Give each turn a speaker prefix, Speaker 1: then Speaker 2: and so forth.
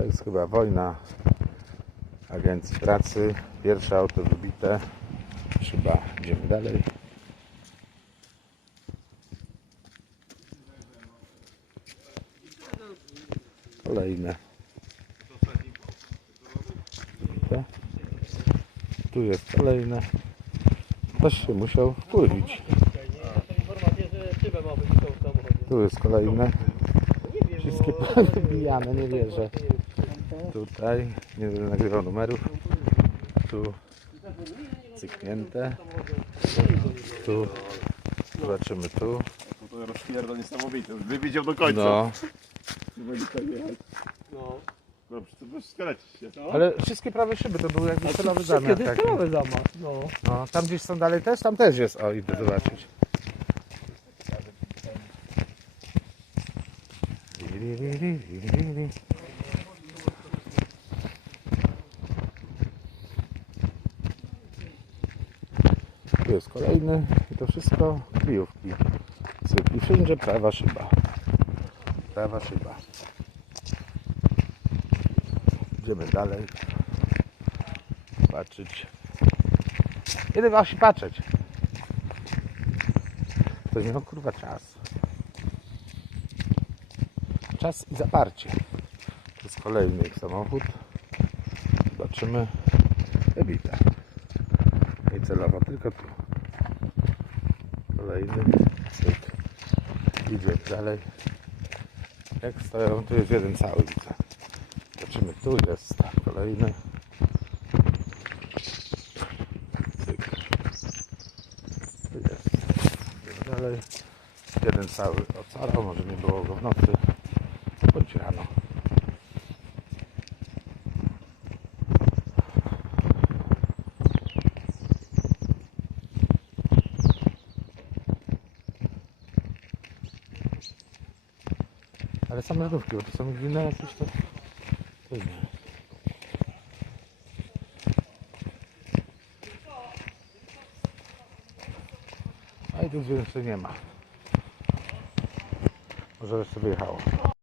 Speaker 1: To jest chyba wojna agencji pracy. Pierwsze auto wybite. Chyba idziemy dalej. Kolejne. Tu jest kolejne. Ktoś się musiał wkurwić. Tu jest kolejne. Wszystkie
Speaker 2: bo...
Speaker 1: wybijane, nie wierzę. Tutaj nie będę nagrywał numerów. Tu cyknięte. Tu zobaczymy tu.
Speaker 3: To rozpierdol niesamowity. Wywidział do końca.
Speaker 1: No,
Speaker 2: No.
Speaker 3: No, to skalecić się.
Speaker 1: ale wszystkie prawe szyby to były jakby celowy
Speaker 2: Kiedy
Speaker 1: taki.
Speaker 2: celowy zamach, no.
Speaker 1: No, tam gdzieś są dalej też? Tam też jest. O, idę zobaczyć. Tu jest kolejny i to wszystko kryjówki. I wszędzie prawa szyba. Prawa szyba. Idziemy dalej. Patrzeć. Kiedy wasi patrzeć? To nie ma kurwa czas. Czas i zaparcie. To jest kolejny samochód. Zobaczymy. Ebita. I celowo tylko tu. Kolejny. Cyk. Idzie dalej. Jak stoją, tu jest jeden cały widzę. Zobaczymy, tu jest kolejny. Cyk. Tu jest. Idziemy dalej. Jeden cały ocalał, może nie było go w nocy. Bądź rano. Ale same lodówki, bo to są inne jakieś to... to nie. A i tu więcej nie ma. Może jeszcze wyjechało.